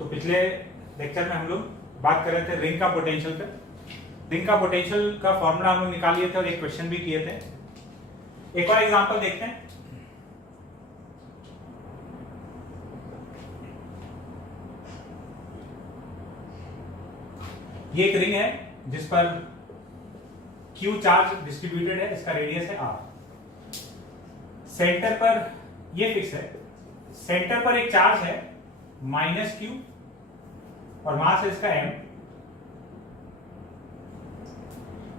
तो पिछले लेक्चर में हम लोग बात कर रहे थे रिंग का पोटेंशियल पे। रिंग का पोटेंशियल का फॉर्मूला हम लोग निकाल लिए थे और एक क्वेश्चन भी किए थे। एक और एग्जांपल देखते हैं। ये एक रिंग है जिस पर Q चार्ज डिस्ट्रीब्यूटेड है, इसका रेडियस है R। सेंटर पर ये फिक्स है, सेंटर पर एक चार्ज है -Q और मास है इसका m।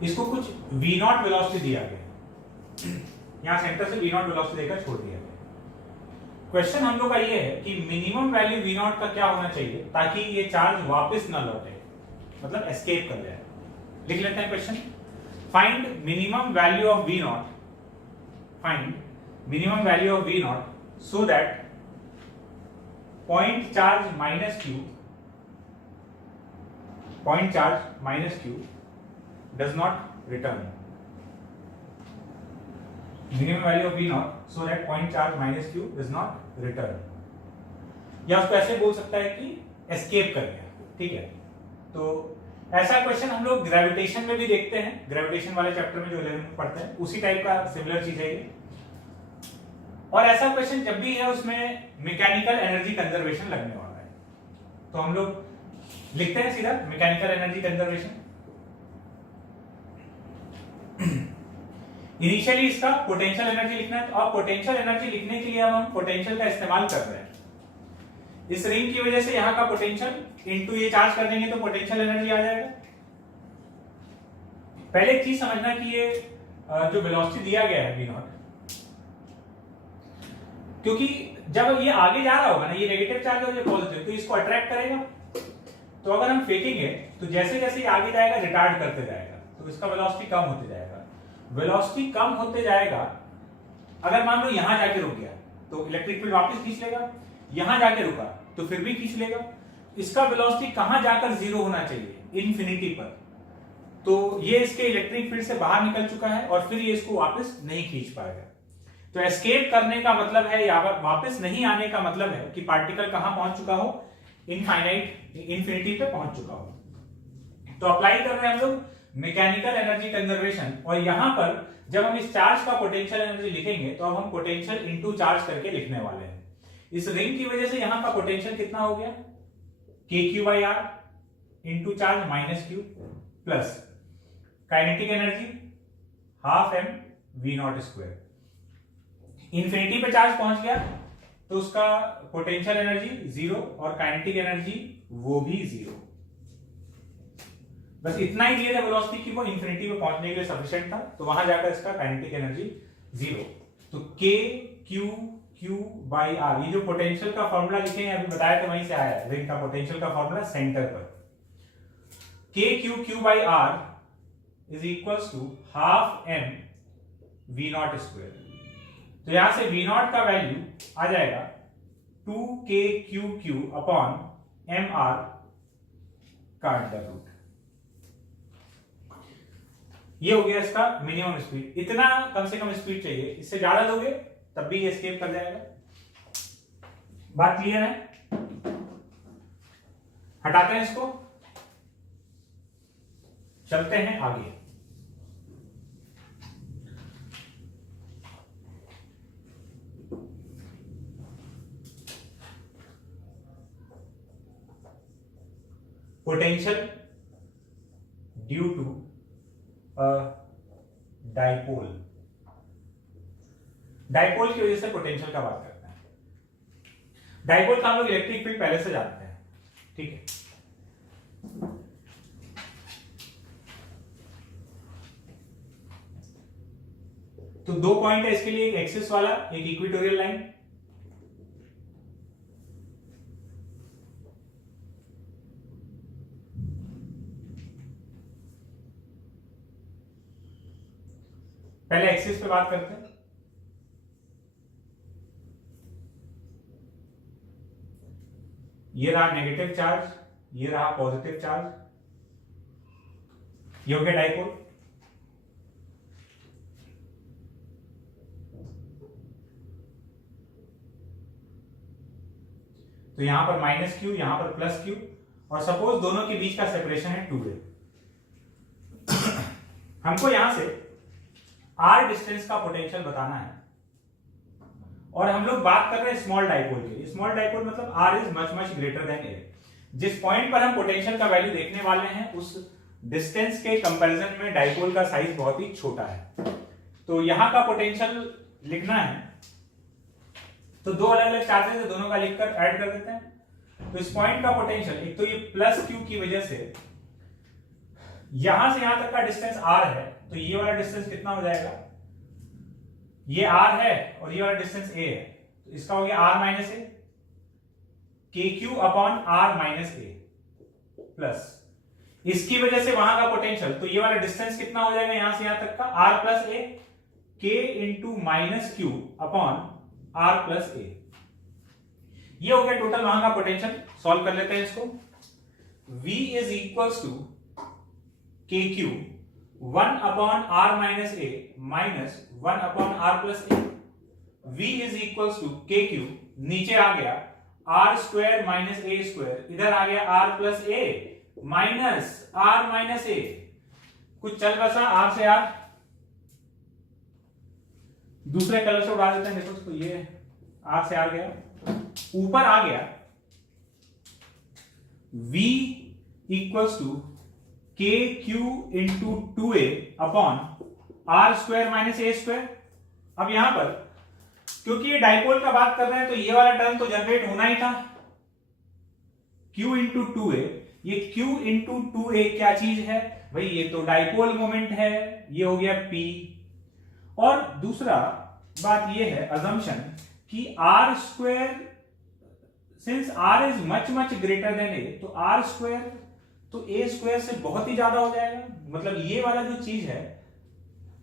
इसको कुछ v0 वेलोसिटी दिया गया, यहां सेंटर से v0 वेलोसिटी देकर छोड़ दिया गया। क्वेश्चन हम लोग का ये है कि मिनिमम वैल्यू v0 का क्या होना चाहिए ताकि ये चार्ज वापस न लौटे, मतलब एस्केप कर जाए। लिख लेते हैं question. Find minimum value of v0, find minimum value of v0 so that point charge -q does not return. Minimum value of v0 so that point charge -q does not return. या उसको ऐसे बोल सकता है कि escape कर गया, ठीक है। तो ऐसा क्वेश्चन हम लोग ग्रेविटेशन में भी देखते हैं, ग्रेविटेशन वाले चैप्टर में जो 11 में पढ़ते हैं उसी टाइप का सिमिलर चीज है ये। और ऐसा क्वेश्चन जब भी है उसमें मैकेनिकल एनर्जी कंजर्वेशन लगने वाला है, तो हम लोग लिखते हैं सीधा मैकेनिकल एनर्जी कंजर्वेशन। इनिशियली इसका पोटेंशियल एनर्जी लिखना है, और पोटेंशियल एनर्जी लिखने के लिए हम पोटेंशियल का इस्तेमाल कर रहे हैं। इस रिंग की वजह से यहां का पोटेंशियल इनटू ये चार्ज कर देंगे तो पोटेंशियल एनर्जी आ जाएगा। पहले एक चीज समझना कि ये जो वेलोसिटी दिया गया है v0, क्योंकि जब ये आगे जा रहा होगा ना, ये नेगेटिव चार्ज और ये पॉजिटिव, तो इसको अट्रैक्ट करेगा। तो अगर हम फेंकेंगे तो जैसे जैसे ये आगे जाएगा रिटार्ड करते जाएगा, तो इसका वेलोसिटी कम होते जाएगा। वेलोसिटी कम होते जाएगा, अगर मान लो यहां जाके रुक गया तो इलेक्ट्रिक फील्ड वापस खींच लेगा, यहां जाके रुका तो फिर भी खींच लेगा। इसका वेलोसिटी कहां जाकर जीरो होना चाहिए, इन्फिनिटी पर। तो ये इसके इलेक्ट्रिक फील्ड से बाहर निकल चुका है और फिर ये इसको वापस नहीं खींच पाएगा। तो एस्केप करने का मतलब है, या वापस नहीं आने का मतलब है कि पार्टिकल कहां पहुंच चुका हो, इन्फिनिटी पे पहुंच चुका हो। तो अप्लाई कर रहे हैं हम लोग मैकेनिकल एनर्जी कंजर्वेशन, और यहां पर जब हम इस चार्ज का पोटेंशियल एनर्जी लिखेंगे तो अब हम पोटेंशियल इनटू चार्ज करके लिखने वाले हैं। इस रिंग की वजह से यहां का पोटेंशियल कितना हो गया, kq/r into charge -q plus kinetic energy ½ mv0²। Infinity पे चार्ज पहुंच गया तो उसका पोटेंशियल एनर्जी 0 और काइनेटिक एनर्जी वो भी 0। बस इतना ही दिया था वेलोसिटी की वो इन्फिनिटी पे पहुंचने के लिए सफिशिएंट था, तो वहां जाकर इसका काइनेटिक एनर्जी 0। तो kq/r, ये जो पोटेंशियल का फॉर्मूला लिखे हैं अभी बताया था वहीं से आया है, रिंग का पोटेंशियल का फॉर्मूला सेंटर पर kq/r is equals to ½ mv0²। तो यहां से v0 का वैल्यू आ जाएगा 2kqqmr का अंडर रूट। ये हो गया इसका मिनिमम स्पीड। इतना कम से कम स्पीड चाहिए, इससे ज्यादा दोगे तब भी ये एस्केप कर जाएगा। बात क्लियर है? हटाते हैं इसको, चलते हैं आगे। Potential due to dipole. Dipole की वजह से पोटेंशियल का बात करते हैं। डाइपोल का हम लोग इलेक्ट्रिक फील्ड पहले से जानते हैं, ठीक है। तो दो पॉइंट है इसके लिए, एक एक्सिस वाला, एक इक्वेटोरियल लाइन। पहले एक्सिस पे बात करते हैं। ये रहा नेगेटिव चार्ज, ये रहा पॉजिटिव चार्ज, ये हो गया डाइपोल। तो तो यहां पर माइनस क्यू, यहां पर प्लस क्यू, और सपोज दोनों के बीच का सेपरेशन है 2a। हमको यहां से r डिस्टेंस का पोटेंशियल बताना है, और हम लोग बात कर रहे हैं स्मॉल डाइपोल के। स्मॉल डाइपोल मतलब r is much much greater than a। जिस पॉइंट पर हम पोटेंशियल का वैल्यू देखने वाले हैं उस डिस्टेंस के कंपैरिजन में डाइपोल का साइज बहुत ही छोटा है। तो यहां का पोटेंशियल लिखना है, तो दो अलग अलग चार्जेस है, दोनों का लिखकर ऐड कर देते हैं। तो इस पॉइंट का पोटेंशियल, एक तो ये प्लस क्यू की वजह से यहां से यहां तक का डिस्टेंस r है, तो ये वाला डिस्टेंस कितना हो जाएगा, ये r है और ये वाला डिस्टेंस a है, तो इसका हो गया r माइनस ए, के क्यू अपॉन r माइनस ए, प्लस इसकी वजह से वहां का पोटेंशियल, तो ये वाला डिस्टेंस कितना हो जाएगा यहां से यहां तक का, r plus a, k into minus q upon r plus a. ये हो गया टोटल वहां का पोटेंशियल। सॉल्व कर लेते हैं इसको। v is equals to k q 1 upon r minus a minus 1 upon r plus a. v is equals to k q, नीचे आ गया r square minus a square, इधर आ गया r plus a minus r minus a, कुछ चल बसा r से r, दूसरे कलर से उड़ा देते हैं। देखो तो ये r से r गया, ऊपर आ गया v equals to k q into 2a upon r square minus a square. अब यहां पर क्योंकि ये डाइपोल का बात कर रहे हैं तो ये वाला टर्म तो जनरेट होना ही था, q इंटू 2a। ये q इंटू 2a क्या चीज है भाई, ये तो डाइपोल मोमेंट है, ये हो गया p। और दूसरा बात ये है अजम्पशन कि r square, since r is much much greater than a, तो r स्क्वायर तो a स्क्वायर से बहुत ही ज्यादा हो जाएगा। मतलब ये वाला जो चीज है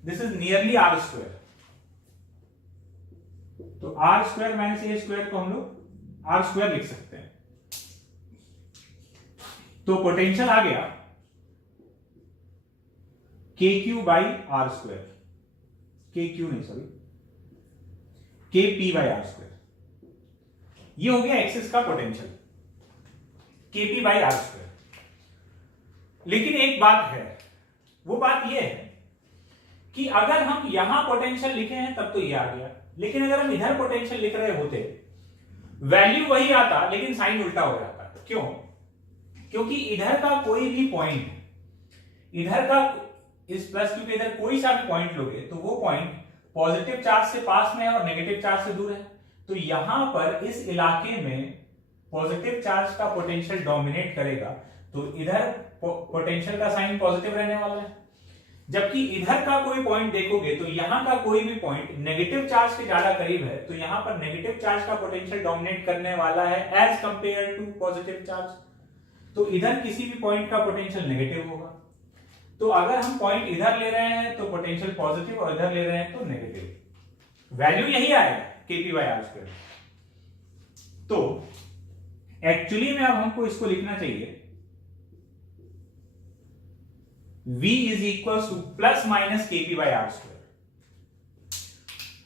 this is nearly r square, तो r square minus a square को हम लोग r स्क्वायर लिख सकते हैं। तो पोटेंशियल आ गया के क्यू बाई आर स्क्वायर, के क्यू नहीं सॉरी के पी बाई आर स्क्वायर। ये हो गया एक्सिस का पोटेंशियल के पी बाई आर स्क्वायर। लेकिन एक बात है, वो बात ये है कि अगर हम यहां पोटेंशियल लिखे हैं तब तो ये आ गया, लेकिन अगर हम इधर पोटेंशियल लिख रहे होते वैल्यू वही आता लेकिन साइन उल्टा हो जाता। क्यों? क्योंकि इधर का कोई भी पॉइंट, इधर का इस प्लस क्यू के इधर कोई सा भी पॉइंट लोगे तो वो पॉइंट पॉजिटिव चार्ज से पास में है और नेगेटिव चार्ज से दूर है। तो यहां पर इस इलाके में पॉजिटिव चार्ज का पोटेंशियल डोमिनेट करेगा, तो इधर पोटेंशियल का साइन पॉजिटिव रहने वाला है। जबकि इधर का कोई पॉइंट देखोगे तो यहां का कोई भी पॉइंट नेगेटिव चार्ज के ज्यादा करीब है, तो यहां पर नेगेटिव चार्ज का पोटेंशियल डोमिनेट करने वाला है as compare to positive charge. तो इधर किसी भी पॉइंट का पोटेंशियल नेगेटिव होगा। तो अगर हम पॉइंट इधर ले रहे हैं तो पोटेंशियल पॉजिटिव और इधर ले रहे हैं तो नेगेटिव। वैल्यू यही आएगा केपी बाई आर स्क्वायर। तो एक्चुअली में अब हमको इसको लिखना चाहिए v is equal to plus minus kp by r square.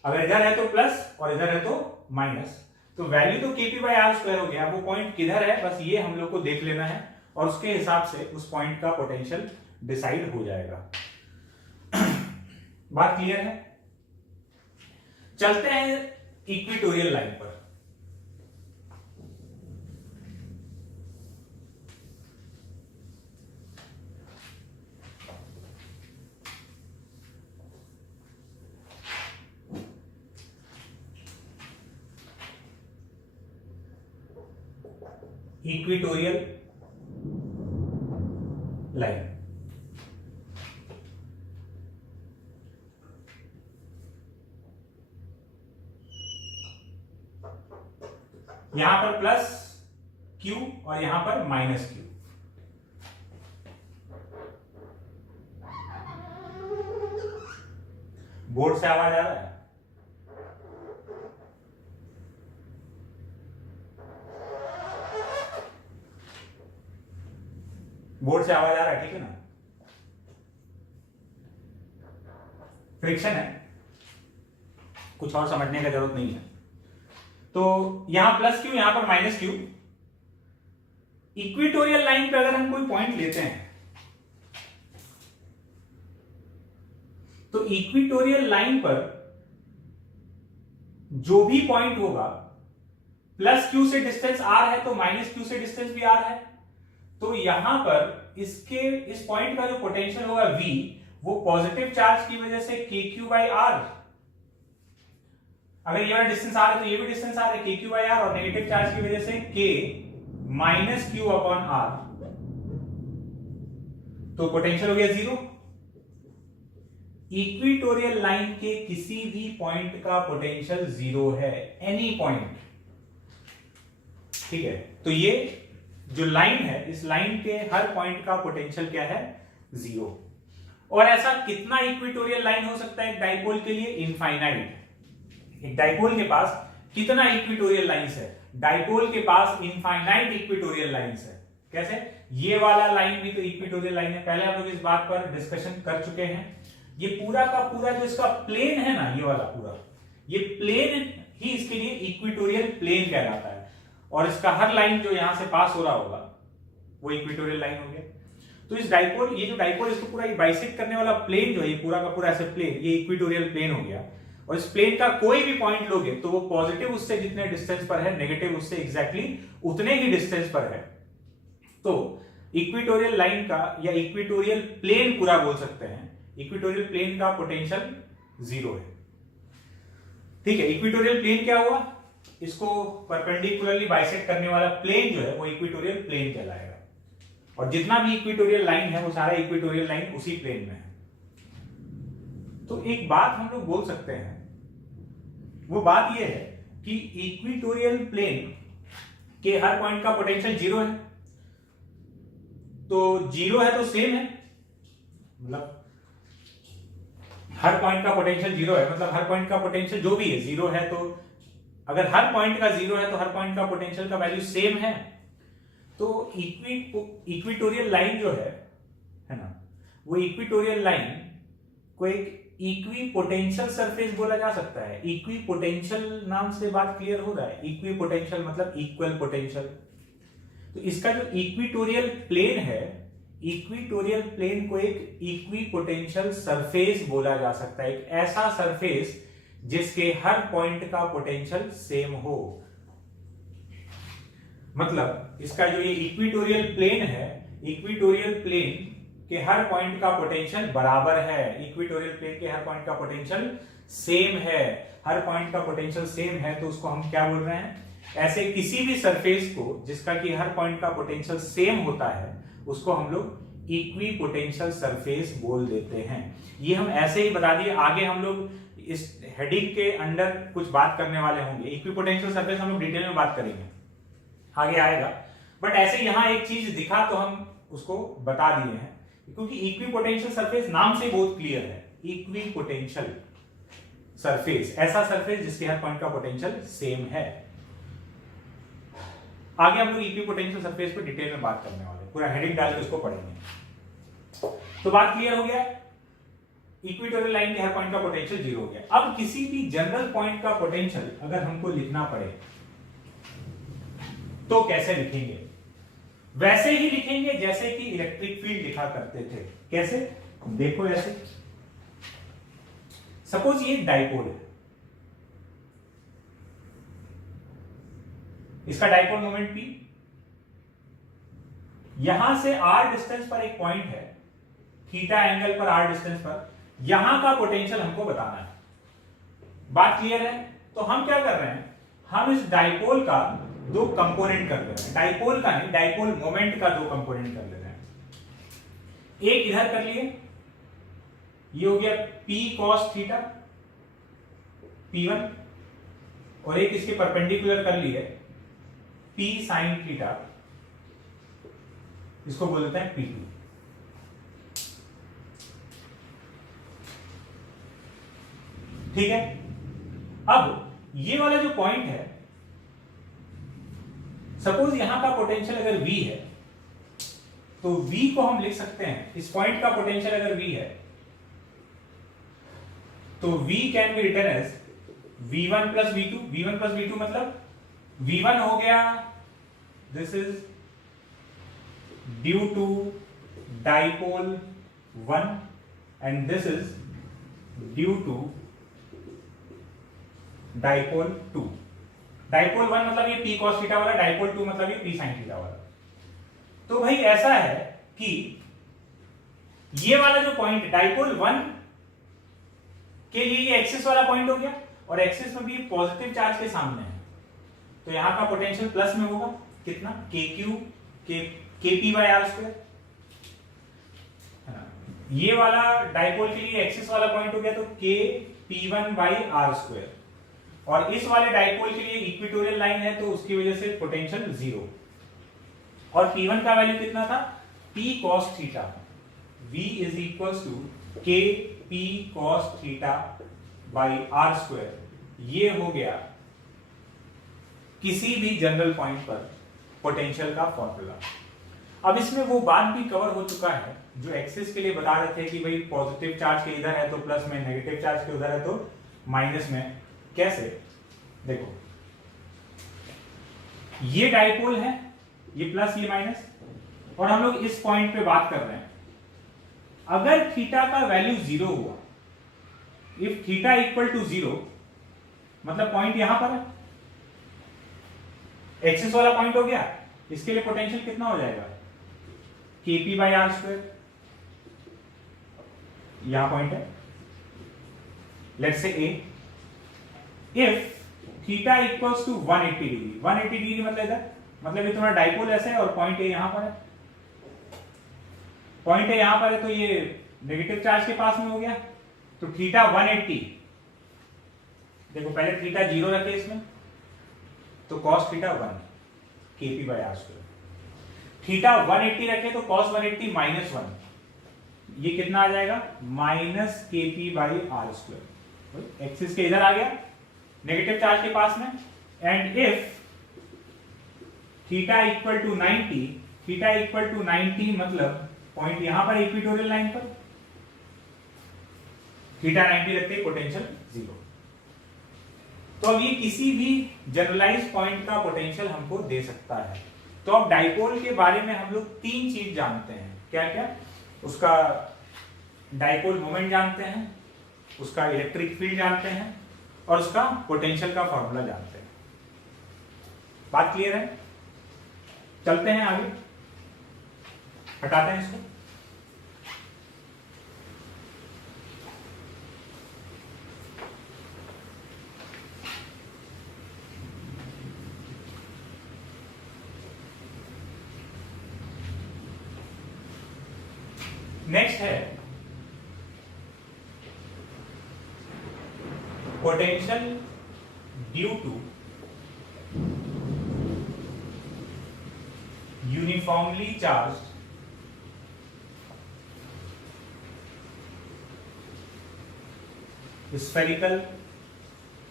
अगर इधर है तो प्लस और इधर है तो माइनस, तो वैल्यू तो केपी बाई आर स्क्वायर हो गया। वो पॉइंट किधर है बस ये हम लोग को देख लेना है और उसके हिसाब से उस पॉइंट का पोटेंशियल डिसाइड हो जाएगा। बात क्लियर है? चलते हैं इक्वेटोरियल लाइन पर। इक्वेटोरियल लाइन, यहां पर प्लस क्यू और यहां पर माइनस क्यू। बोर्ड से आवाज आ रहा है? बोर्ड से आवाज आ रहा है? ठीक है ना? फ्रिक्शन है, कुछ और समझने का जरूरत नहीं है। तो यहां प्लस क्यू, यहां पर माइनस क्यू, इक्वेटोरियल लाइन पे अगर हम कोई पॉइंट लेते हैं तो इक्वेटोरियल लाइन पर जो भी पॉइंट होगा प्लस क्यू से डिस्टेंस आर है तो माइनस क्यू से डिस्टेंस भी आर है। तो यहां पर इस पॉइंट का जो पोटेंशियल होगा V, वो पॉजिटिव चार्ज की वजह से KQ बाई आर, अगर ये वाला डिस्टेंस आर है तो ये भी डिस्टेंस आर है KQ बाई आर, और नेगेटिव चार्ज की वजह से K minus q upon r, तो पोटेंशियल हो गया 0। इक्वेटोरियल लाइन के किसी भी पॉइंट का पोटेंशियल 0 है, एनी पॉइंट, ठीक है। तो ये जो लाइन है, इस लाइन के हर पॉइंट का पोटेंशियल क्या है, 0। और ऐसा कितना इक्वेटोरियल लाइन हो सकता है एक डाइपोल के लिए, इनफाइनाइट। एक डाइपोल के पास कितना इक्वेटोरियल लाइंस है, डाइपोल के पास इनफाइनाइट इक्वेटोरियल लाइंस है। कैसे, ये वाला लाइन भी तो इक्वेटोरियल लाइन है, पहले हम लोग इस बात पर डिस्कशन कर चुके हैं। ये पूरा का पूरा जो इसका प्लेन है ना, ये वाला पूरा, ये प्लेन ही इसके लिए इक्वेटोरियल प्लेन कहलाता है, और इसका हर लाइन जो यहां से पास हो रहा होगा वो इक्वेटोरियल लाइन हो गया। तो इस डाइपोल, ये जो डाइपोल इसको पूरा ये बाइसेक्ट करने वाला प्लेन जो है, ये पूरा का पूरा ऐसे प्लेन, ये इक्वेटोरियल प्लेन हो गया। और इस प्लेन का कोई भी पॉइंट लोगे तो वो पॉजिटिव उससे जितने डिस्टेंस पर है, नेगेटिव उससे एग्जैक्टली उतने ही डिस्टेंस पर है। तो इक्वेटोरियल लाइन का या इक्वेटोरियल प्लेन पूरा बोल सकते हैं, इक्वेटोरियल प्लेन का पोटेंशियल 0 है, ठीक है। इक्वेटोरियल प्लेन क्या हुआ, इसको परपेंडिकुलरली बाइसेक्ट करने वाला प्लेन जो है वो इक्वेटोरियल प्लेन कहलाएगा, और जितना भी इक्वेटोरियल लाइन है वो सारा इक्वेटोरियल लाइन उसी प्लेन में है। तो एक बात हम लोग बोल सकते हैं, वो बात ये है कि इक्वेटोरियल प्लेन के हर पॉइंट का पोटेंशियल 0 है। तो 0 है तो सेम है, मतलब हर पॉइंट का पोटेंशियल 0 है, मतलब हर पॉइंट का पोटेंशियल जो भी है 0 है। तो अगर हर पॉइंट का 0 है तो हर पॉइंट का पोटेंशियल का वैल्यू सेम है। तो इक्वेटोरियल लाइन जो है ना, वो इक्वेटोरियल लाइन को एक इक्वी पोटेंशियल सरफेस बोला जा सकता है। इक्वी पोटेंशियल नाम से बात क्लियर हो रहा है, इक्वी पोटेंशियल मतलब इक्वल पोटेंशियल। तो इसका जो इक्वेटोरियल प्लेन है, इक्वेटोरियल प्लेन को एक इक्वी पोटेंशियल सरफेस बोला जा सकता है, एक ऐसा सरफेस जिसके हर पॉइंट का पोटेंशियल सेम हो। मतलब इसका जो ये इक्वेटोरियल प्लेन है, इक्वेटोरियल प्लेन के हर पॉइंट का पोटेंशियल बराबर है, इक्वेटोरियल प्लेन के हर पॉइंट का पोटेंशियल सेम है। हर पॉइंट का पोटेंशियल सेम है तो उसको हम क्या बोल रहे हैं, ऐसे किसी भी सरफेस को जिसका कि हर पॉइंट का पोटेंशियल सेम होता है उसको हम लोग इक्वी पोटेंशियल सरफेस बोल देते हैं। ये हम ऐसे ही बता दिए, आगे हम लोग इस हेडिंग के अंडर कुछ बात करने वाले होंगे। इक्वी पोटेंशियल सरफेस हम लोग डिटेल में बात करेंगे, आगे आएगा। बट ऐसे यहां एक चीज दिखा तो हम उसको बता दिए हैं, क्योंकि इक्वी पोटेंशियल सरफेस नाम से बहुत क्लियर है। इक्वी पोटेंशियल सरफेस, ऐसा सरफेस जिसके हर पॉइंट का पोटेंशियल सेम है। आगे हम लोग इक्वी पोटेंशियल सरफेस पे डिटेल में बात करने वाले, पूरा हेडिंग डाल के उसको पढ़ेंगे। तो बात क्लियर हो गया, इक्वेटोरियल लाइन के हर पॉइंट का पोटेंशियल 0 हो गया। अब किसी भी जनरल पॉइंट का पोटेंशियल अगर हमको लिखना पड़े तो कैसे लिखेंगे, वैसे ही लिखेंगे जैसे कि इलेक्ट्रिक फील्ड लिखा करते थे। कैसे, देखो ऐसे, सपोज ये डाइपोल है, इसका डाइपोल मोमेंट P, यहां से r डिस्टेंस पर एक पॉइंट है, थीटा एंगल पर r डिस्टेंस पर, यहां का पोटेंशियल हमको बताना है। बात क्लियर है? तो हम क्या कर रहे हैं, हम इस डाइपोल का दो कंपोनेंट कर ले रहे हैं, डाइपोल का नहीं, डाइपोल मोमेंट का दो कंपोनेंट कर ले रहे हैं। एक इधर कर लिए, ये हो गया P cos थीटा P1, और एक इसके परपेंडिकुलर कर लिए P sin थीटा, इसको बोल देते हैं P2। ठीक है, अब ये वाला जो पॉइंट है, सपोज यहां का पोटेंशियल अगर V है तो V को हम लिख सकते हैं, इस पॉइंट का पोटेंशियल अगर V है तो V can be written as V1 plus V2। V1 plus V2 मतलब V1 हो गया, this is due to dipole 1 and this is due to dipole 2। Dipole 1 मतलब ये p cos थीटा वाला, डाइपोल 2 मतलब ये p sin थीटा वाला। तो भाई ऐसा है कि ये वाला जो पॉइंट डाइपोल 1 के लिए ये एक्सिस वाला पॉइंट हो गया, और एक्सिस में भी पॉजिटिव चार्ज के सामने है, तो यहां का पोटेंशियल प्लस में होगा कितना, kp बाय आर स्क्वायर। ये वाला डाइपोल के लिए एक्सिस वाला पॉइंट हो गया तो kp1 बाई आर स्क्वायर, और इस वाले डाइपोल के लिए इक्वेटोरियल लाइन है तो उसकी वजह से पोटेंशियल 0, और p1 का वैल्यू कितना था, p cos theta, v is equal to kp cos theta by r square. ये हो गया किसी भी जनरल पॉइंट पर पोटेंशियल का फॉर्मूला। अब इसमें वो बात भी कवर हो चुका है जो एक्सिस के लिए बता रहे थे कि भाई पॉजिटिव चार्ज के इधर है तो प्लस में, नेगेटिव चार्ज के उधर है तो माइनस में। कैसे, देखो ये डाइपोल है, ये प्लस ये माइनस, और हम लोग इस पॉइंट पे बात कर रहे हैं। अगर थीटा का वैल्यू 0 हुआ, इफ थीटा इक्वल टू 0, मतलब पॉइंट यहां पर है, एक्सिस वाला पॉइंट हो गया, इसके लिए पोटेंशियल कितना हो जाएगा, kp बाई आर स्क्वायर। यहां पॉइंट है, let's say a, if theta equals to 180 degree, 180 degree मतलब इधर, मतलब ये तुम्हारा डाइपोल ऐसे है और पॉइंट ए यहां पर है, पॉइंट ए यहां पर है तो ये नेगेटिव चार्ज के पास में हो गया, तो थीटा 180, देखो पहले थीटा 0 रखे इसमें, तो cos theta 1 kp by r square, theta 180 रखे तो cos 180 माइनस 1, ये कितना आ जाएगा, minus kp by r square. Axis के इधर आ गया, नेगेटिव चार्ज के पास में, and if theta equal to 90, theta equal to 90 मतलब पॉइंट यहां पर इक्वेटोरियल लाइन पर, थीटा 90 रखते पोटेंशियल 0। तो अब ये किसी भी जनरलाइज पॉइंट का पोटेंशियल हमको दे सकता है। तो अब डाइपोल के बारे में हम लोग 3 चीज जानते हैं, क्या क्या, उसका डाइपोल मोमेंट जानते हैं, उसका इलेक्ट्रिक फील्ड जानते हैं, और उसका पोटेंशियल का फॉर्मूला जानते हैं। बात क्लियर है? चलते हैं आगे, हटाते हैं इसको। नेक्स्ट है potential due to uniformly charged spherical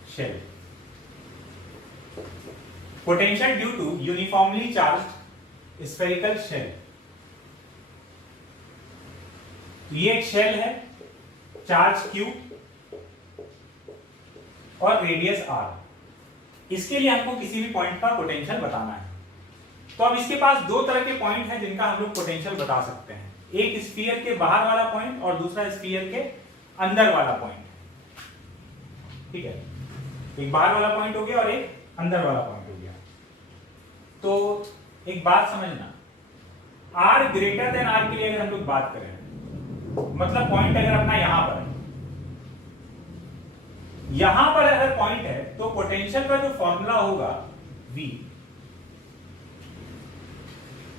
shell. Potential due to uniformly charged spherical shell. ये एक शेल है, चार्ज Q और रेडियस R। इसके लिए हमको किसी भी पॉइंट का पोटेंशियल बताना है। तो अब इसके पास 2 तरह के पॉइंट हैं जिनका हम लोग पोटेंशियल बता सकते हैं, एक स्फीयर के बाहर वाला पॉइंट और दूसरा स्फीयर के अंदर वाला पॉइंट। ठीक है, एक बाहर वाला पॉइंट हो गया और एक अंदर वाला पॉइंट हो गया। तो एक बात समझना, R ग्रेटर देन R के लिए अगर हम लोग बात करें, मतलब पॉइंट अगर अपना यहां पर है, यहां पर अगर पॉइंट है तो पोटेंशियल का जो फॉर्मूला होगा V,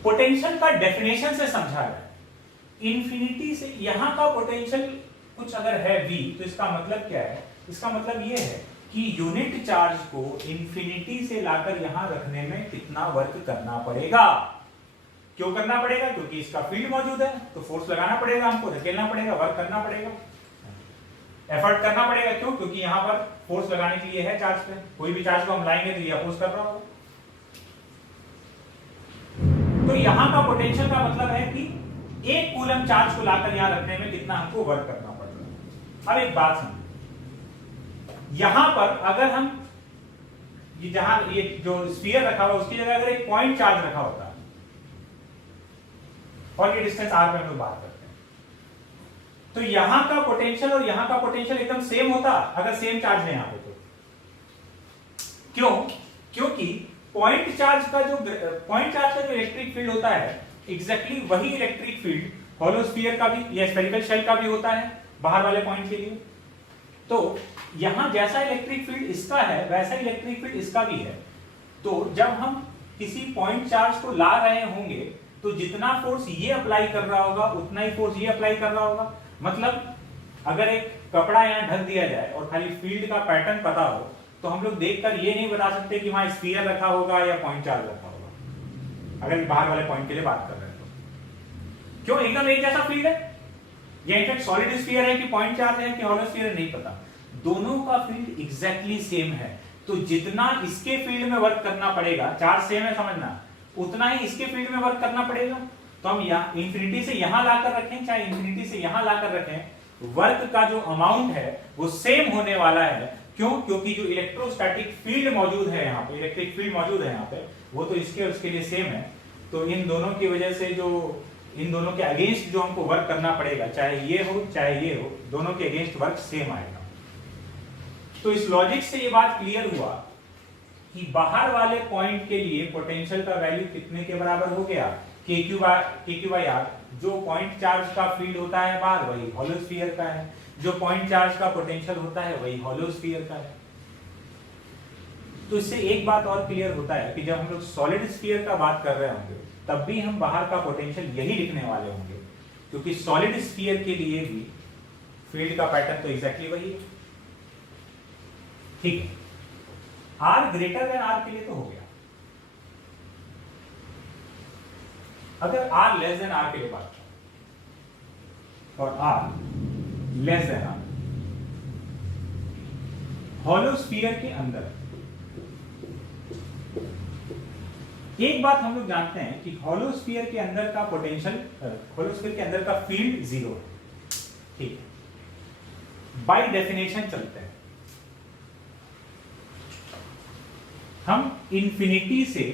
पोटेंशियल का डेफिनेशन से समझा है, इंफिनिटी से यहां का पोटेंशियल कुछ अगर है V, तो इसका मतलब क्या है, इसका मतलब यह है कि यूनिट चार्ज को इंफिनिटी से लाकर यहां रखने में कितना वर्क करना पड़ेगा। क्यों करना पड़ेगा? क्योंकि इसका फील्ड मौजूद है, तो फोर्स लगाना पड़ेगा, हमको धकेलना पड़ेगा, वर्क करना पड़ेगा, एफर्ट करना पड़ेगा। क्यों? क्योंकि यहां पर फोर्स लगाने के लिए है चार्ज पे, कोई भी चार्ज को हम लाएंगे तो ये अपोज कर रहा होगा। तो यहां का पोटेंशियल का मतलब है कि 1 कूलम चार्ज को लाकर यहां रखने में कितना हमको वर्क करना पड़ेगा। अब एक बात समझो, यहां पर अगर हम ये जहां ये जो स्फीयर रखा हुआ उसकी जगह अगर एक पॉइंट चार्ज रखा होता और ये डिस्टेंस r पे हम लोग बात करते हैं। तो यहां का पोटेंशियल और यहां का पोटेंशियल एकदम सेम होता अगर सेम चार्ज है यहां पे। तो क्यों? क्योंकि पॉइंट चार्ज का जो इलेक्ट्रिक फील्ड होता है एग्जैक्टली वही इलेक्ट्रिक फील्ड हॉलो स्फीयर का भी या स्फेरिकल शेल का भी होता है बाहर वाले पॉइंट के लिए। तो यहां जैसा इलेक्ट्रिक फील्ड इसका है वैसा इलेक्ट्रिक फील्ड इसका भी है। तो जब हम किसी पॉइंट चार्ज को ला रहे होंगे तो जितना फोर्स ये अप्लाई कर रहा होगा उतना ही फोर्स ये अप्लाई कर रहा होगा। मतलब अगर एक कपड़ा यहां ढक दिया जाए और खाली फील्ड का पैटर्न पता हो तो हम लोग देखकर ये नहीं बता सकते कि वहां स्फीयर रखा होगा या पॉइंट चार्ज रखा होगा, अगर बाहर वाले पॉइंट के लिए बात कर रहे हैं तो। क्यों? एकदम एक जैसा फील्ड है। ये इनफैक्ट सॉलिड स्फीयर है कि पॉइंट चार्ज है कि हॉलो स्फीयर है नहीं पता, दोनों का फील्ड एग्जैक्टली सेम है। तो जितना इसके फील्ड में वर्क करना पड़ेगा, चार्ज सेम है समझना, उतना ही इसके फील्ड में वर्क करना पड़ेगा। तो हम यहाँ इंफिनिटी से यहां लाकर रखें चाहे इंफिनिटी से यहां लाकर रखें, वर्क का जो अमाउंट है वो सेम होने वाला है। क्यों? क्योंकि जो इलेक्ट्रोस्टैटिक फील्ड मौजूद है यहाँ पे, इलेक्ट्रिक फील्ड मौजूद है यहाँ पे, वो तो इसके और इसके लिए सेम है। तो इन दोनों की वजह से जो इन दोनों के अगेंस्ट जो हमको वर्क करना पड़ेगा, चाहे ये हो चाहे ये हो, दोनों के अगेंस्ट वर्क सेम आएगा। तो इस लॉजिक से ये बात क्लियर हुआ कि बाहर वाले पॉइंट के लिए पोटेंशियल का वैल्यू कितने के बराबर हो गया, KQ by R। जो पॉइंट चार्ज का फील्ड होता है बाहर वही हॉलो स्फीयर का है, जो पॉइंट चार्ज का पोटेंशियल होता है वही हॉलो स्फीयर का है। तो इससे एक बात और क्लियर होता है कि जब हम लोग सॉलिड स्फीयर का बात कर रहे होंगे तब भी हम बाहर का पोटेंशियल यही लिखने वाले होंगे, क्योंकि सॉलिड स्फीयर के लिए भी फील्ड का पैटर्न तो एग्जैक्टली वही है। ठीक है, R ग्रेटर देन R के लिए तो हो गया। अगर R लेस देन R के लिए बात करें और R less then R, hollow sphere के अंदर एक बात हम लोग जानते हैं कि हॉलो स्फीयर के अंदर का पोटेंशियल, हॉलो स्फीयर के अंदर का फील्ड जीरो है। ठीक है, बाय डेफिनेशन चलते हैं। हम इंफिनिटी से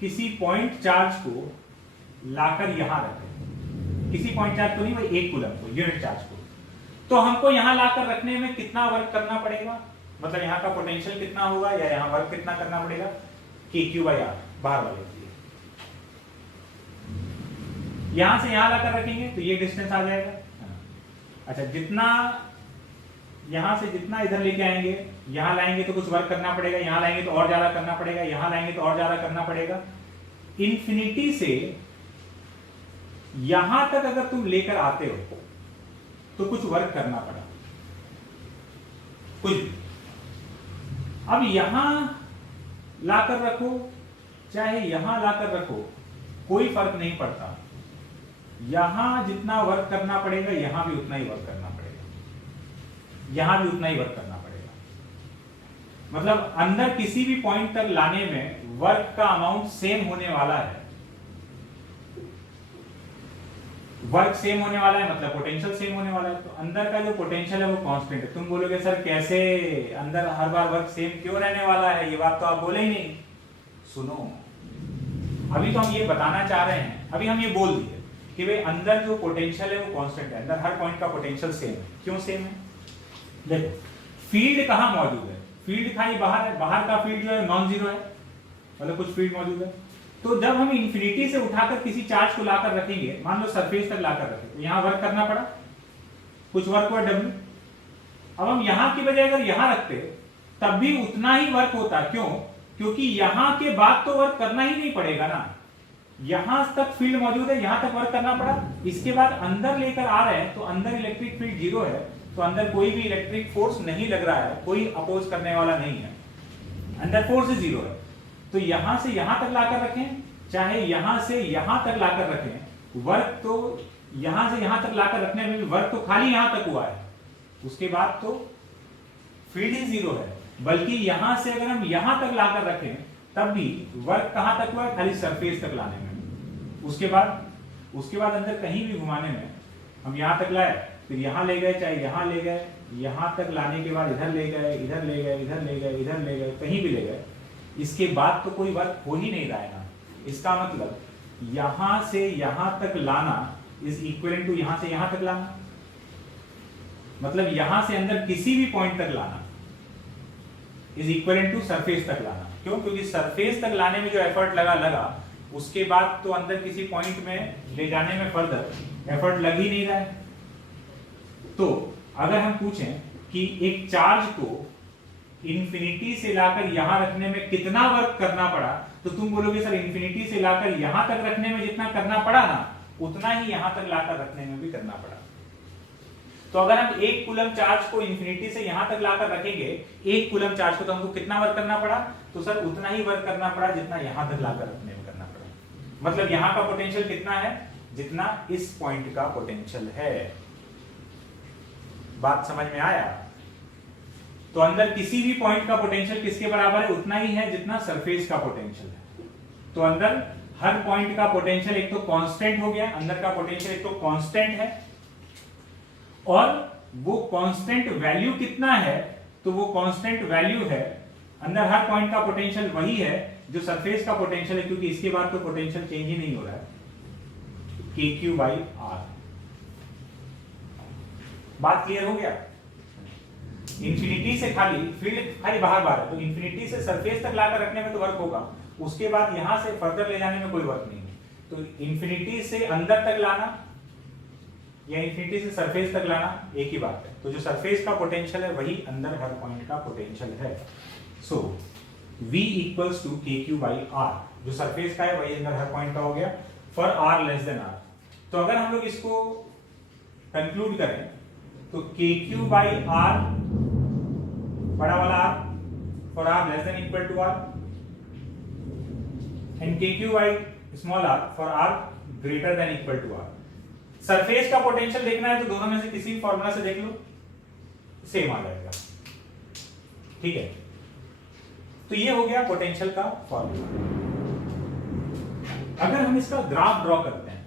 किसी पॉइंट चार्ज को लाकर यहां रखते हैं, किसी पॉइंट चार्ज को नहीं, भाई एक कूलम को, यूनिट चार्ज को, तो हमको यहां लाकर रखने में कितना वर्क करना पड़ेगा, मतलब यहां का पोटेंशियल कितना होगा या यहां वर्क कितना करना पड़ेगा, KQ by R बाहर वाले के लिए। यहां से यहां लाकर रखेंगे तो ये डिस्टेंस आ जाएगा। अच्छा, जितना यहां से जितना इधर लेके आएंगे, यहां लाएंगे तो कुछ वर्क करना पड़ेगा, यहां लाएंगे तो और ज्यादा करना पड़ेगा, यहां लाएंगे तो और ज्यादा करना पड़ेगा। इंफिनिटी से यहां तक अगर तुम लेकर आते हो तो कुछ वर्क करना पड़ा, कुछ। अब यहां लाकर रखो चाहे यहां लाकर रखो, कोई फर्क नहीं पड़ता। यहां जितना वर्क करना पड़ेगा यहां भी उतना ही वर्क करना पड़ेगा, यहां भी उतना ही वर्क करना पड़ेगा। मतलब अंदर किसी भी पॉइंट तक लाने में वर्क का अमाउंट सेम होने वाला है। वर्क सेम होने वाला है मतलब पोटेंशियल सेम होने वाला है। तो अंदर का जो पोटेंशियल है वो कांस्टेंट है। तुम बोलोगे सर कैसे, अंदर हर बार वर्क सेम क्यों रहने वाला है, ये बात तो आप बोले ही नहीं। सुनो, अभी तो हम ये बताना चाह रहे हैं, अभी हम ये बोल दिए कि भाई अंदर जो पोटेंशियल है वो कांस्टेंट है, अंदर हर पॉइंट का पोटेंशियल सेम है। क्यों सेम है? देखो, फील्ड कहां मौजूद है, फील्ड खाली बाहर है, बाहर का फील्ड जो है नॉन जीरो है, मतलब कुछ फील्ड मौजूद है। तो जब हम इंफिनिटी से उठाकर किसी चार्ज को लाकर रखेंगे, मान लो सरफेस तक लाकर रखें, तो यहां वर्क करना पड़ा, कुछ वर्क हुआ W। अब हम यहां की बजाय अगर यहां रखते तब भी उतना ही वर्क होता। क्यों? क्योंकि यहां के बाद तो वर्क करना ही नहीं पड़ेगा ना, यहां तक फील्ड मौजूद है, यहां तक वर्क करना पड़ा, इसके बाद अंदर लेकर आ रहे हैं तो अंदर इलेक्ट्रिक फील्ड जीरो है, तो अंदर कोई भी इलेक्ट्रिक फोर्स नहीं लग रहा है, कोई अपोज करने वाला नहीं है, अंदर फोर्स जीरो है। तो यहां से यहां तक लाकर रखें चाहे यहां से यहां तक लाकर रखें, वर्क तो यहां से यहां तक लाकर रखने में वर्क तो खाली यहां तक हुआ है, उसके बाद तो फील्ड ही जीरो है। बल्कि यहां से अगर हम यहां तक लाकर रखें तब भी वर्क कहां तक हुआ है, खाली सरफेस तक लाने में। उसके बाद अंदर कहीं भी घुमाने में हम यहां तक लाए, फिर यहां ले गए चाहे यहां ले गए, यहां तक लाने के बाद इधर ले गए, इधर ले गए, इधर ले गए, इधर ले गए, कहीं भी ले गए, इसके बाद तो कोई वर्क हो ही नहीं रहा है ना। इसका मतलब यहां से यहां तक लाना इज इक्विवेलेंट टू यहां से यहां तक लाना, मतलब यहां से अंदर किसी भी पॉइंट तक लाना इज इक्विवेलेंट टू सरफेस तक लाना। क्यों? क्योंकि सरफेस तक लाने में जो एफर्ट लगा उसके बाद तो अंदर किसी पॉइंट में ले जाने में फर्दर एफर्ट लग ही नहीं रहा है। तो अगर हम पूछें कि एक चार्ज को इंफिनिटी से लाकर यहां रखने में कितना वर्क करना पड़ा, तो तुम बोलोगे सर इंफिनिटी से लाकर यहां तक रखने में जितना करना पड़ा ना, उतना ही यहां तक लाकर रखने में भी करना पड़ा। तो अगर हम 1 कूलम चार्ज को इंफिनिटी से यहां तक लाकर रखेंगे, 1 कूलम चार्ज को, तो हमको कितना वर्क करना पड़ा? तो सर उतना ही वर्क करना पड़ा जितना यहां तक लाकर रखने में करना पड़ा। मतलब यहां का पोटेंशियल कितना है? जितना इस पॉइंट का पोटेंशियल है। बात समझ में आया? तो अंदर किसी भी पॉइंट का पोटेंशियल किसके बराबर है? उतना ही है जितना सरफेस का पोटेंशियल है। तो अंदर हर पॉइंट का पोटेंशियल एक तो कांस्टेंट हो गया, अंदर का पोटेंशियल एक तो कांस्टेंट है, और वो कांस्टेंट वैल्यू कितना है? तो वो कांस्टेंट वैल्यू है, अंदर हर पॉइंट का पोटेंशियल वही है जो सरफेस का पोटेंशियल है, क्योंकि इसके बाद तो पोटेंशियल चेंज ही नहीं हो रहा है, KQ/R। बात क्लियर हो गया? इंफिनिटी से खाली फील्ड खाली बाहर है, तो इंफिनिटी से सरफेस तक लाकर रखने में तो वर्क होगा, उसके बाद यहां से फर्दर ले जाने में कोई वर्क नहीं है। तो इंफिनिटी से अंदर तक लाना या इंफिनिटी से सरफेस तक लाना एक ही बात है। तो जो सरफेस का पोटेंशियल है वही अंदर हर पॉइंट का पोटेंशियल है। सो V इक्वल्स टू KQ/R, जो सरफेस का है वही अंदर हर पॉइंट का हो गया for R less then R। तो अगर हम लोग इसको कंक्लूड करें तो KQ/R बड़ा वाला R for R less than equal to R and KQ/r for R greater than equal to R। Surface का पोटेंशियल देखना है तो दोनों में से किसी भी फॉर्मूला से देख लो, सेम आ जाएगा। ठीक है, तो ये हो गया पोटेंशियल का फॉर्मूला। अगर हम इसका ग्राफ ड्रॉ करते हैं,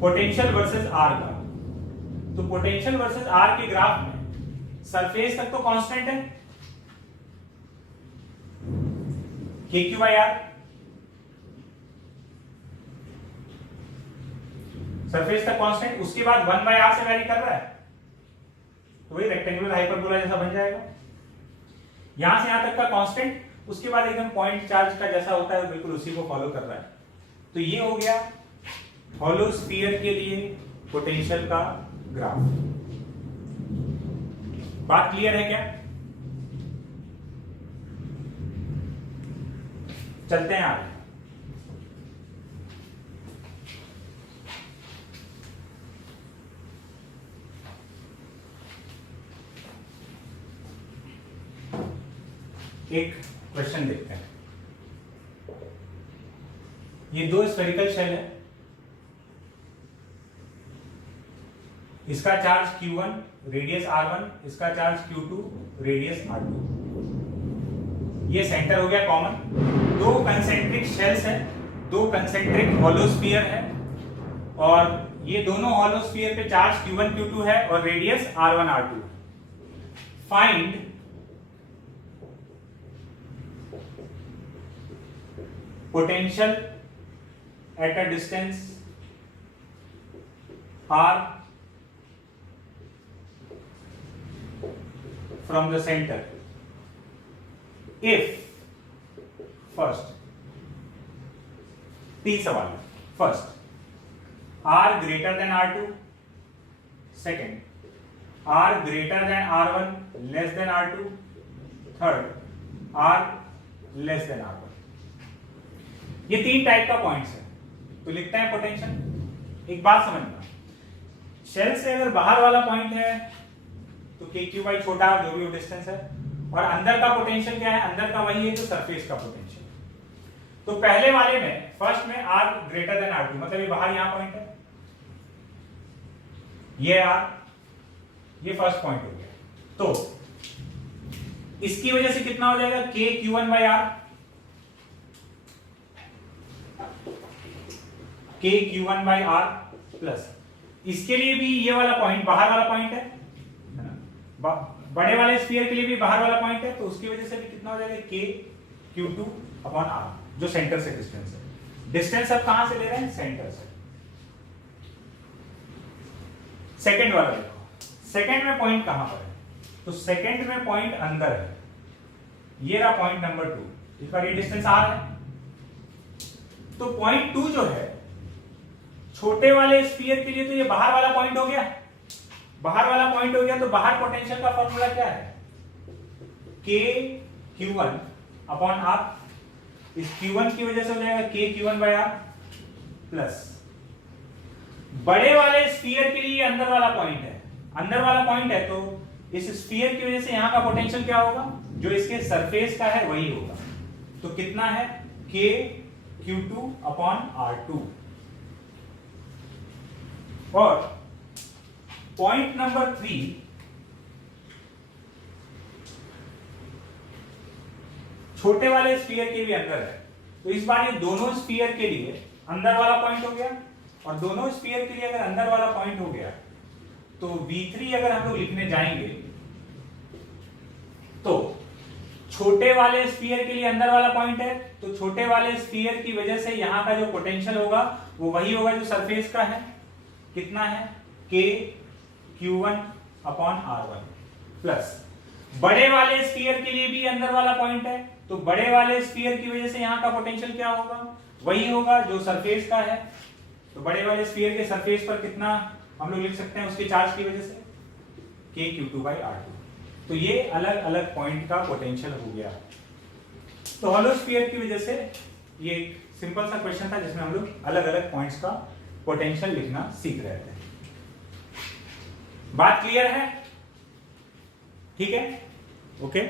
पोटेंशियल वर्सेस आर का, तो पोटेंशियल वर्सेस आर के ग्राफ में सरफेस तक तो कांस्टेंट है KQ/R, सरफेस तक कांस्टेंट, उसके बाद 1/r से वैरी कर रहा है, तो वही रेक्टेंगुलर हाइपरबोला जैसा बन जाएगा। यहां से यहां तक का कांस्टेंट, उसके बाद एकदम पॉइंट चार्ज का जैसा होता है बिल्कुल उसी को फॉलो कर रहा है। तो ये हो गया हॉलो स्फीयर के लिए पोटेंशियल का ग्राफ। बात क्लियर है क्या? चलते हैं आगे। एक क्वेश्चन देखते हैं। ये दो स्फेरिकल शेल है, इसका चार्ज Q1 रेडियस R1, इसका चार्ज Q2 रेडियस R2। ये सेंटर हो गया कॉमन। दो कंसेंट्रिक शेल्स हैं, दो कंसेंट्रिक हॉलो स्फीयर है, और ये दोनों हॉलो स्फीयर पे चार्ज Q1 Q2 है और radius R1 R2। Find potential at a distance R from the center if first, तीन सवाल है। First, R greater than R2, second, R greater than R1 less than R2, third, R less than R1। ये तीन type का points है, तो लिखते हैं पोटेंशियल। एक बात समझना, शेल से अगर बाहर वाला पॉइंट है तो KQ छोटा जो भी डिस्टेंस है, और अंदर का पोटेंशियल क्या है? अंदर का वही है जो सरफेस का पोटेंशियल। तो पहले वाले में फर्स्ट में R ग्रेटर देन R2, मतलब ये बाहर यहां पॉइंट है, ये R, ये फर्स्ट पॉइंट हो गया। तो इसकी वजह से कितना हो जाएगा? KQ1/R, KQ1/R प्लस, इसके लिए भी ये वाला पॉइंट बाहर वाला पॉइंट है, बड़े वाले स्फीयर के लिए भी बाहर वाला पॉइंट है, तो उसकी वजह से भी कितना हो जाएगा, k q2 अपॉन r, जो सेंटर से डिस्टेंस है। डिस्टेंस अब कहां से ले रहे हैं, सेंटर से। सेकंड वाला देखो, सेकंड में पॉइंट कहां पर है, तो सेकंड में पॉइंट अंदर है, ये रहा पॉइंट नंबर 2, इस पर ये डिस्टेंस r है। तो पॉइंट 2 जो है छोटे वाले स्फीयर के लिए, तो ये बाहर वाला पॉइंट हो गया, बाहर वाला पॉइंट हो गया, तो बाहर पोटेंशियल का फॉर्मूला क्या है, k q1 अपॉन r, इस q1 की वजह से हो जाएगा k q1 bye r plus बड़े वाले स्फीयर के लिए अंदर वाला पॉइंट है, अंदर वाला पॉइंट है, तो इस स्फीयर की वजह से यहां का पोटेंशियल क्या होगा, जो इसके सरफेस का है वही होगा। तो कितना है, k q2 अपॉन r2। और पॉइंट नंबर 3, छोटे वाले स्फीयर के भी अंदर है, तो इस बार ये दोनों स्फीयर के लिए अंदर वाला पॉइंट हो गया, और दोनों स्फीयर के लिए अगर अंदर वाला पॉइंट हो गया, तो V3 अगर हम लोग लिखने जाएंगे, तो छोटे वाले स्फीयर के लिए अंदर वाला पॉइंट है, तो छोटे वाले स्फीयर की वजह से यहां का जो पोटेंशियल होगा वो वही होगा जो सरफेस का है, कितना है, k q1 upon r1 plus बड़े वाले स्फीयर के लिए भी अंदर वाला पॉइंट है, तो बड़े वाले स्फीयर की वजह से यहां का पोटेंशियल क्या होगा, वही होगा जो सरफेस का है। तो बड़े वाले स्फीयर के सरफेस पर कितना हम लोग लिख सकते हैं, उसके चार्ज की वजह से k q2 बाई r2। तो ये अलग अलग पॉइंट का पोटेंशियल हो गया। तो हॉलो स्फीयर की वजह से ये एक सिंपल सा क्वेश्चन था जिसमें हम लोग अलग अलग पॉइंट्स का पोटेंशियल लिखना सीख रहे थे। बात क्लियर है, ठीक है, ओके।